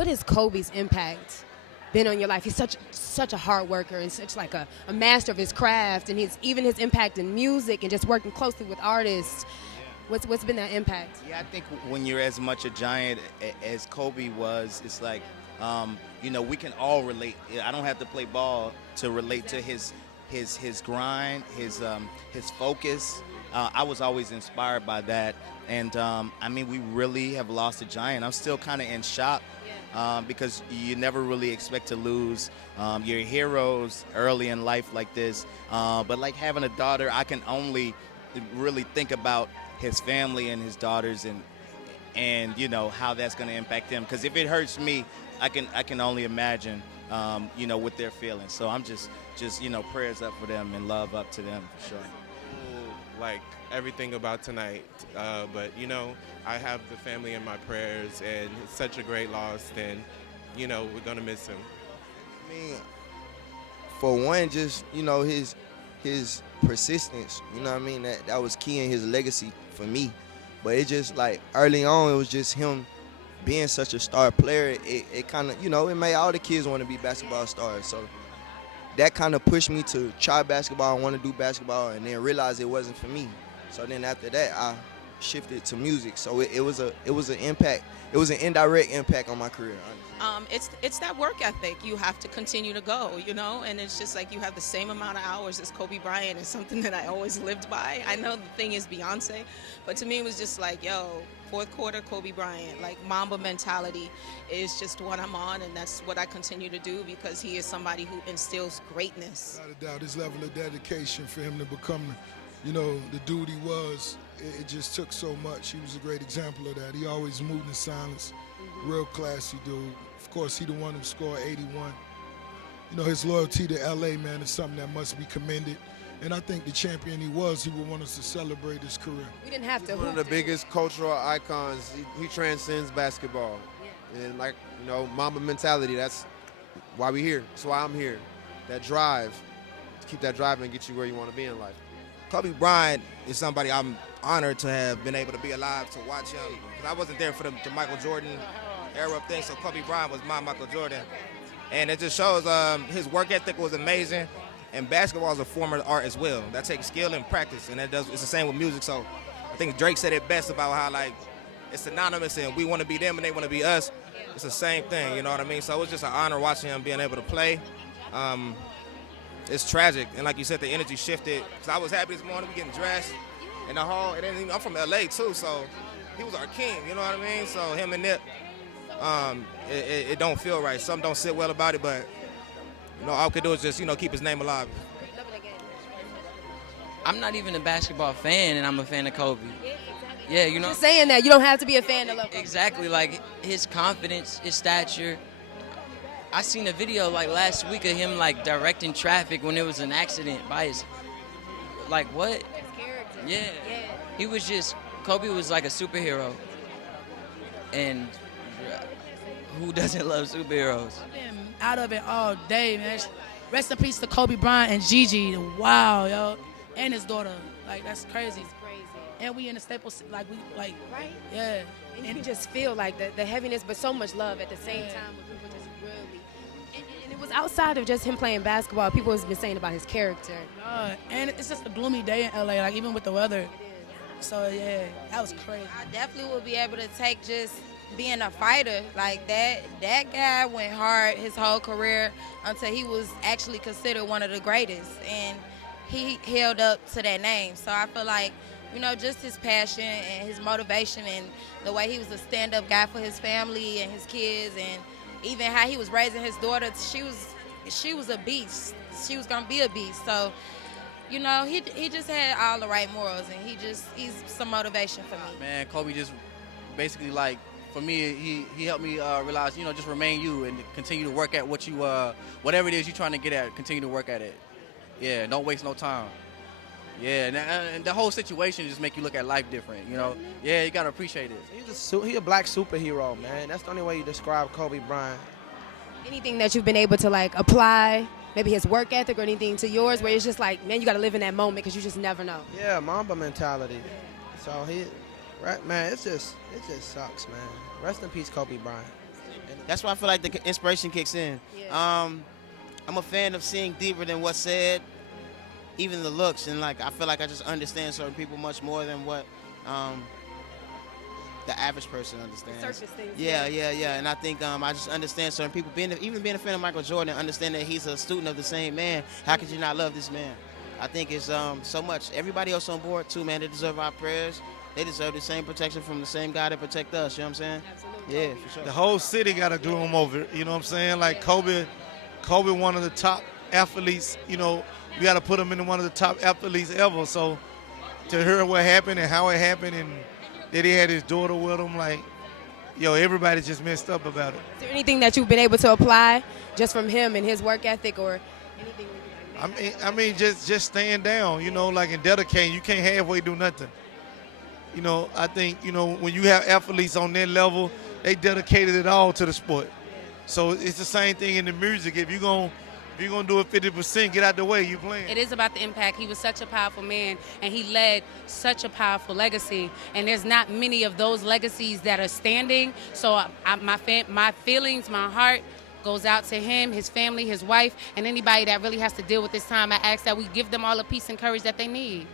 What has Kobe's impact been on your life? He's such a hard worker and such like a master of his craft, and his impact in music and just working closely with artists. What's been that impact? Yeah, I think when you're as much a giant as Kobe was, it's like, we can all relate. I don't have to play ball to relate to his grind, his focus. I was always inspired by that, and we really have lost a giant. I'm still kind of in shock because you never really expect to lose your heroes early in life like this. But like having a daughter, I can only really think about his family and his daughters and how that's going to impact them. Because if it hurts me, I can only imagine what they're feeling. So I'm just prayers up for them and love up to them for sure. Like everything about tonight, but I have the family in my prayers, and it's such a great loss, and we're gonna miss him. I mean, for one, just his persistence, that was key in his legacy for me. But it just like early on, it was just him being such a star player. It kind of it made all the kids want to be basketball stars. So that kind of pushed me to try basketball and want to do basketball, and then realize it wasn't for me. So then after that, I shifted to music. So it was an impact. It was an indirect impact on my career. It's that work ethic. You have to continue to go, and it's just like you have the same amount of hours as Kobe Bryant. It's something that I always lived by. I know the thing is Beyonce, but to me it was just like, fourth quarter Kobe Bryant, like Mamba mentality is just what I'm on, and that's what I continue to do because he is somebody who instills greatness. Without a doubt, his level of dedication for him to become, the dude he was, it just took so much. He was a great example of that. He always moved in silence, real classy dude. Of course, he the one who scored 81. His loyalty to L.A., man, is something that must be commended. And I think the champion he would want us to celebrate his career. We didn't have to. He's one of the biggest cultural icons. He transcends basketball. Yeah. And Mamba mentality, that's why we're here. That's why I'm here. That drive, to keep that drive and get you where you want to be in life. Kobe Bryant is somebody I'm honored to have been able to be alive to watch him. Because I wasn't there for the Michael Jordan era of things, so Kobe Bryant was my Michael Jordan. And it just shows his work ethic was amazing. And basketball is a form of art as well. That takes skill and practice, and it's the same with music. So I think Drake said it best about how it's synonymous, and we want to be them and they want to be us. It's the same thing, you know what I mean? So it was just an honor watching him being able to play. It's tragic, and like you said, the energy shifted. Cause I was happy this morning, we getting dressed in the hall, and then I'm from LA too, so he was our king, you know what I mean? So him and Nip, it don't feel right. Some don't sit well about it, but all we could do is just, keep his name alive. I'm not even a basketball fan, and I'm a fan of Kobe. Yeah, Just saying that. You don't have to be a fan to love Kobe. Exactly, like his confidence, his stature. I seen a video last week of him directing traffic when there was an accident by his, what? His character. Yeah. Kobe was like a superhero. And who doesn't love superheroes? Out of it all day, man. Rest in peace to Kobe Bryant and GiGi. Wow, yo. And his daughter. That's crazy. It's crazy. And we in the Staples, Right? Yeah. And you can just feel the heaviness, but so much love at the same time. But people just really, and it was outside of just him playing basketball. People have been saying about his character. And it's just a gloomy day in LA, even with the weather. So yeah, that was crazy. I definitely would be able to take just being a fighter like that. That guy went hard his whole career until he was actually considered one of the greatest, and he held up to that name. So I feel like, just his passion and his motivation and the way he was a stand-up guy for his family and his kids, and even how he was raising his daughter. She was a beast. She was gonna be a beast. So, he just had all the right morals, and he's some motivation for me. Man, Kobe just basically for me, he helped me realize, just remain you and continue to work at what you, whatever it is you're trying to get at, continue to work at it. Yeah, don't waste no time. Yeah, and the whole situation just make you look at life different, Yeah, you got to appreciate it. He's a black superhero, man. That's the only way you describe Kobe Bryant. Anything that you've been able to apply, maybe his work ethic or anything to yours, where it's just man, you got to live in that moment because you just never know. Yeah, Mamba mentality. So right, man, it just sucks, man. Rest in peace, Kobe Bryant. That's why I feel like the inspiration kicks in. Yeah. I'm a fan of seeing deeper than what's said, even the looks, and like I feel like I just understand certain people much more than what the average person understands. Surface things. Yeah. And I think I just understand certain people. Even being a fan of Michael Jordan, understand that he's a student of the same man. How could you not love this man? I think it's so much. Everybody else on board too, man. They deserve our prayers. They deserve the same protection from the same God that protect us. You know what I'm saying? Absolutely. Yeah, for sure. The whole city got to glue him over. You know what I'm saying? Like Kobe, one of the top athletes. You know, we got to put him in one of the top athletes ever. So to hear what happened and how it happened, and that he had his daughter with him, like, yo, everybody just messed up about it. Is there anything that you've been able to apply just from him and his work ethic, or anything? I mean, just staying down, you know, like, and dedicating. You can't halfway do nothing. You know, I think, you know, when you have athletes on that level, they dedicated it all to the sport. So it's the same thing in the music. If you're gonna do it 50%, get out the way. You playing. It is about the impact. He was such a powerful man, and he led such a powerful legacy. And there's not many of those legacies that are standing. So my feelings, my heart goes out to him, his family, his wife, and anybody that really has to deal with this time. I ask that we give them all the peace and courage that they need.